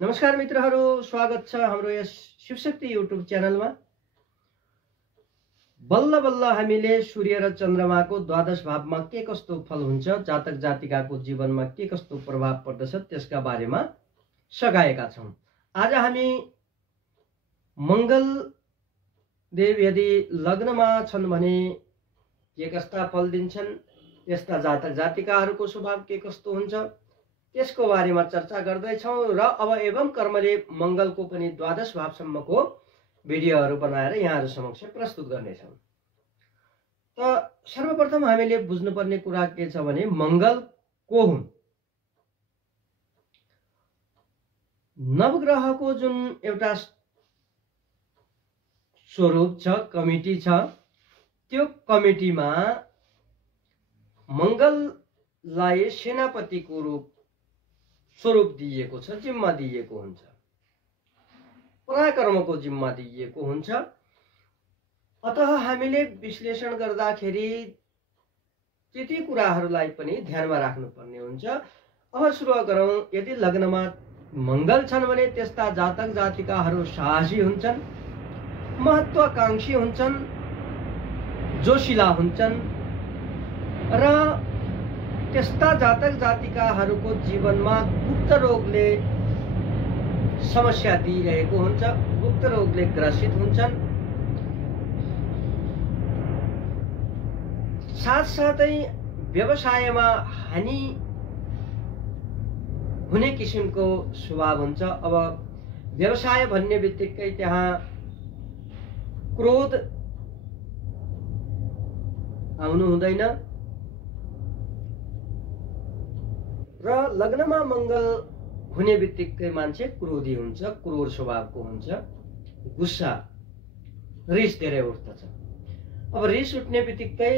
नमस्कार मित्रहरू, स्वागत छ हाम्रो यस शिवशक्ति युट्युब च्यानलमा। बल्ल बल्ल हामीले सूर्य र चन्द्रमाको द्वादश भावमा के कस्तो फल हुन्छ, जातक जातिकाको जीवनमा के कस्तो प्रभाव पर्दछ त्यसका बारेमा सघाएका छौं। आज हामी मंगल देव यदि लग्नमा छन् भने के कस्ता फल दिन्छन्, त्यस्ता जातक जातिकाहरूको स्वभाव के कस्तो हुन्छ त्यसको बारेमा चर्चा गर्दैछौं र अब एवं कर्मले मंगलको पनि द्वादश भावसम्मको भिडियोहरू बनाएर यहाँहरू समक्ष प्रस्तुत गर्नेछौं। त सर्वप्रथम हामीले बुझ्नुपर्ने कुरा के छ भने मंगल को हुन्। नवग्रहको जुन एउटा स्वरूप छ, कमिटी छ, त्यो कमिटीमा मंगललाई सेनापतिको स्वरूप दिएको छ, जिम्मा दिएको हुन्छ, पराक्रमको जिम्मा दिएको हुन्छ। अतः हामीले विश्लेषण गर्दाखेरि त्यति कुराहरूलाई पनि ध्यानमा राख्नुपर्ने हुन्छ। अब सुरु गरौं। यदि लग्नमा मंगल छन् भने त्यस्ता जातक जातिकाहरू साहसी हुन्छन्, महत्वाकांक्षी हुन्छन्, जोशिला हुन्छन् र त्यस्ता जातक जातिकाहरूको जीवनमा गुप्त रोगले समस्या दिइरहेको हुन्छ, गुप्त रोगले ग्रसित हुन्छन्। साथसाथै व्यवसायमा हानि हुने किसिमको स्वभाव हुन्छ। अब व्यवसाय भन्ने बित्तिकै त्यहाँ क्रोध आउनु हुँदैन र लग्नमा मंगल हुने बित्तिकै मान्छे क्रोधी हुन्छ, क्रूर स्वभावको हुन्छ, गुस्सा रिस धेरै उठ्दछ। अब रिस उठ्ने बित्तिकै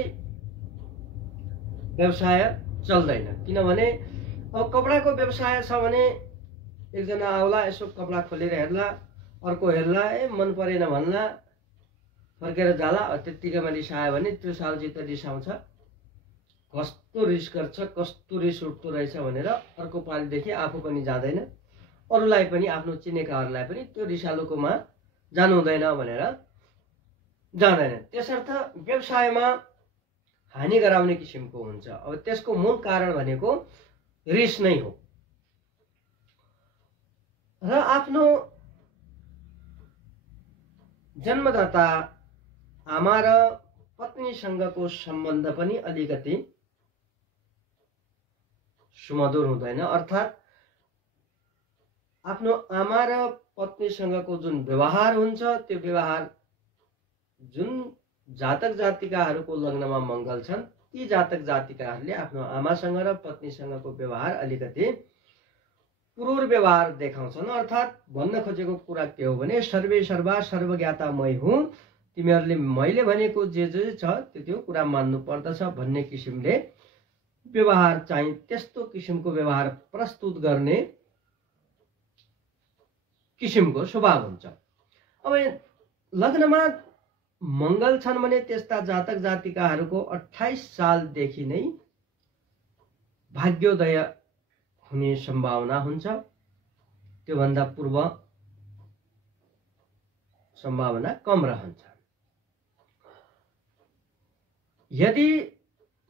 व्यवसाय चल्दैन, किनभने अब कपडाको व्यवसाय छ भने एकजना आउला, यसो कपडा खोलेर हेर्ला, अर्को हेर्ला, मन परेन भन्ला, फर्केर जाला। त्यतिकैमा रिस आयो भने त्यो सालजित रिस आउँछ, कस्तो रिस गर्छ, कस्तो रिस उठ्दो रहेछ भनेर अर्को पालिदेखि आफू पनि जाँदैन, अरूलाई पनि, आफ्नो चिनेकाहरूलाई पनि त्यो रिसालुकोमा जानु हुँदैन भनेर जाँदैन। त्यसर्थ व्यवसायमा हानि गराउने किसिमको हुन्छ। अब त्यसको मूल कारण भनेको रिस नै हो। र आफ्नो जन्मदाता आमा र पत्नीसँगको सम्बन्ध पनि अलिकति सुमधुर हुँदैन। अर्थात् आफ्नो आमा र पत्नीसँगको जुन व्यवहार हुन्छ, त्यो व्यवहार जुन जातक जातिकाहरूको लग्नमा मंगल छन् ती जातक जातिकाहरूले आफ्नो आमासँग र पत्नीसँगको व्यवहार अलिकति क्रूर व्यवहार देखाउँछन्। अर्थात् भन्न खोजेको कुरा के हो भने सर्वे सर्वा सर्वज्ञाता मै हुँ, तिमीहरूले मैले भनेको जे जे छ त्यो कुरा मान्नु पर्दछ भन्ने किसिमले व्यवहार चाहिँ त्यस्तो किसिमको व्यवहार प्रस्तुत गर्ने किसिमको स्वभाव हुन्छ। अब लग्नमा मंगल छन् भने त्यस्ता जातक जातिकाहरूको 28 सालदेखि नै भाग्योदय हुने सम्भावना हुन्छ। त्योभन्दा पूर्व सम्भावना कम रहन्छ। यदि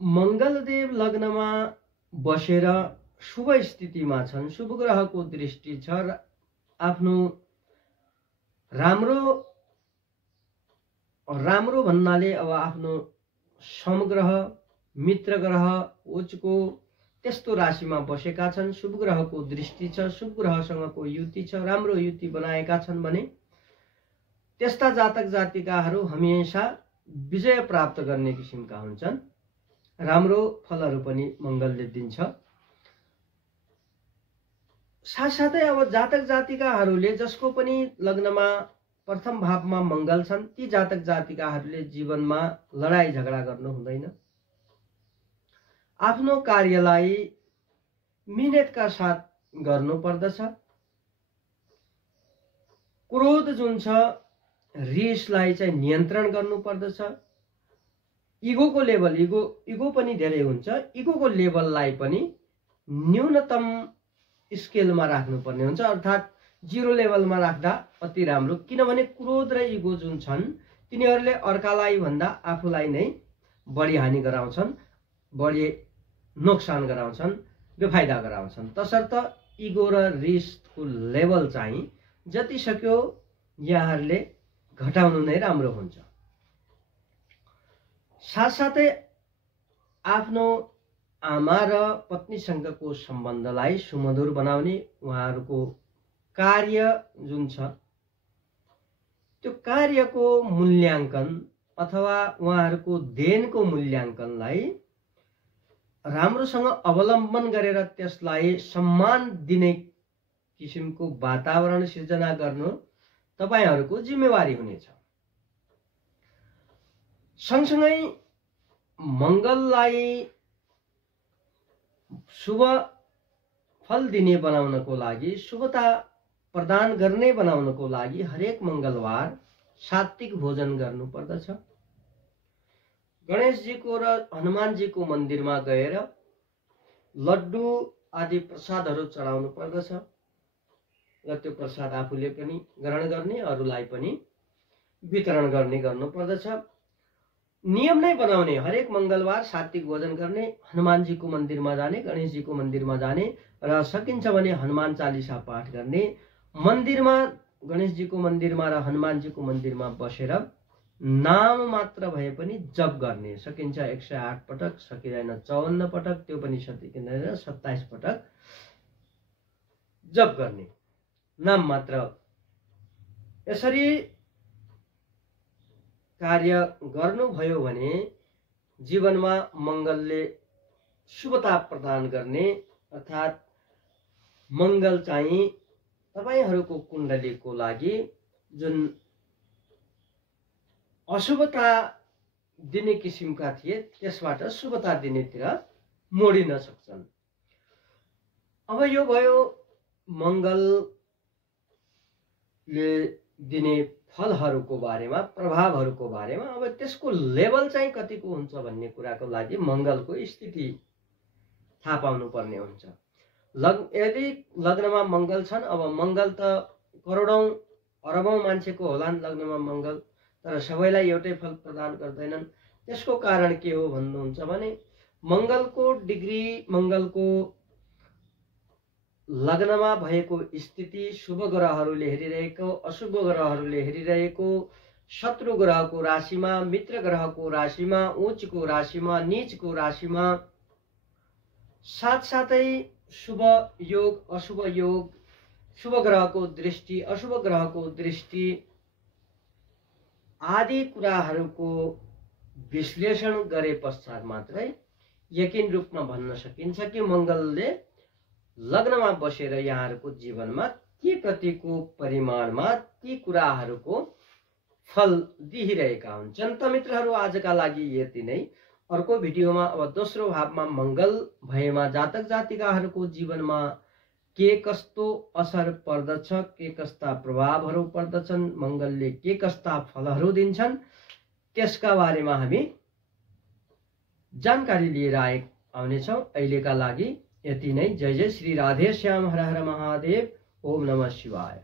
मंगलदेव लग्नमा बसेर शुभ स्थितिमा छन्, शुभ ग्रहको दृष्टि छ र आफ्नो राम्रो भन्नाले अब आफ्नो समग्रह, मित्र ग्रह, उच्चको त्यस्तो राशिमा बसेका छन्, शुभ ग्रहको दृष्टि छ, शुभ ग्रहसँगको युति छ, राम्रो युति बनाएका छन् भने त्यस्ता जातक जातिकाहरू हमेशा विजय प्राप्त गर्ने किसिमका हुन्छन्। राम्रो फलहरू पनि मंगलले दिन्छ। साथसाथै अब जातक जातिकाहरूले जसको पनि लग्नमा प्रथम भावमा मंगल छन् ती जातक जातिकाहरूले जीवनमा लडाई झगडा गर्नु हुँदैन। आफ्नो कार्यलाई मिहिनेतका साथ गर्नु पर्दछ। क्रोध जुन छ, रिसलाई चाहिँ नियन्त्रण गर्नु पर्दछ। इगोको लेभल, इगो पनि धेरै हुन्छ, इगोको लेभललाई पनि न्यूनतम स्केलमा राख्नुपर्ने हुन्छ। अर्थात् 0 लेभलमा राख्दा अति राम्रो। किनभने क्रोध र इगो जुन छन् तिनीहरूले अर्कालाई भन्दा आफूलाई नै बढी हानि गराउँछन्, बढी नोक्सान गराउँछन्, बेफाइदा गराउँछन्। तसर्थ इगो र रिसको लेभल चाहिँ जति सक्यो यहाँहरूले घटाउनु नै राम्रो हुन्छ। साथसाथै आफ्नो आमा र पत्नीसँगको सम्बन्धलाई सुमधुर बनाउने, उहाँहरूको कार्य जुन छ त्यो कार्यको मूल्याङ्कन अथवा उहाँहरूको देनको मूल्याङ्कनलाई राम्रोसँग अवलम्बन गरेर त्यसलाई सम्मान दिने किसिमको वातावरण सिर्जना गर्नु तपाईहरूको जिम्मेवारी हुनेछ। सँगसँगै मङ्गललाई शुभ फल दिने बनाउनको लागि, शुभता प्रदान गर्ने बनाउनको लागि हरेक मङ्गलबार सात्विक भोजन गर्नु पर्दछ। गणेशजीको र हनुमानजीको मन्दिरमा गएर लड्डु आदि प्रसादहरू चढाउनु पर्दछ र त्यो प्रसाद आफूले पनि ग्रहण गर्ने, अरूलाई पनि वितरण गर्ने गर्नुपर्दछ। नियम नै बनाउने, हरेक मङ्गलबार सात्विक भोजन गर्ने, हनुमानजीको मन्दिरमा जाने, गणेशजीको मन्दिरमा जाने र सकिन्छ भने हनुमान चालिसा पाठ गर्ने, मन्दिरमा गणेशजीको मन्दिरमा र हनुमानजीको मन्दिरमा बसेर नाम मात्र भए पनि जप गर्ने। सकिन्छ 108 पटक, सकिँदैन 54 पटक, त्यो पनि सकिँदैन 27 पटक जप गर्ने, नाम मात्र। यसरी कार्य गर्नुभयो भने जीवनमा मङ्गलले शुभता प्रदान गर्ने, अर्थात् मङ्गल चाहिँ तपाईहरूको कुण्डलीको लागि जुन अशुभता दिने किसिमका थिए त्यसबाट शुभता दिनेतिर मोडिन सक्छन्। अब यो भयो मङ्गलले दिने फलहरूको बारेमा, प्रभावहरूको बारेमा। अब त्यसको लेभल चाहिँ कतिको हुन्छ भन्ने कुराको लागि मङ्गलको स्थिति थाहा पाउनु पर्ने हुन्छ। यदि लग्नमा मङ्गल छन्, अब मङ्गल त करोडौं अरबौं मान्छेको होलान् लग्नमा मङ्गल, तर सबैलाई एउटै फल प्रदान गर्दैनन्। त्यसको कारण के हो भन्नुहुन्छ भने मङ्गलको डिग्री, मङ्गलको लग्नमा भएको स्थिति, शुभ ग्रहहरूले हेरिरहेको, अशुभ ग्रहहरूले हेरिरहेको, शत्रु ग्रहको राशिमा, मित्र ग्रहको राशिमा, उच्चको राशिमा, नीचको राशिमा, साथसाथै शुभ योग, अशुभ योग, शुभ ग्रहको दृष्टि, अशुभ ग्रहको दृष्टि आदि कुराहरूको विश्लेषण गरे पश्चात मात्रै यकिन रूपमा भन्न सकिन्छ कि मङ्गलले लग्नमा बसेर यहाँहरूको जीवनमा के कतिको परिमाणमा ती कुराहरूको फल दिइरहेका हुन्छन्। त मित्रहरू, आजका लागि यति नै। अर्को भिडियोमा अब दोस्रो भावमा मङ्गल भएमा जातक जातिकाहरूको जीवनमा के कस्तो असर पर्दछ, के कस्ता प्रभावहरू पर्दछन्, मङ्गलले के कस्ता फलहरू दिन्छन्, त्यसका बारेमा हामी जानकारी लिएर आउनेछौँ। अहिलेका लागि यति नै। जय जय श्री राधे श्याम, हर हर महादेव, ओम नमः शिवाय।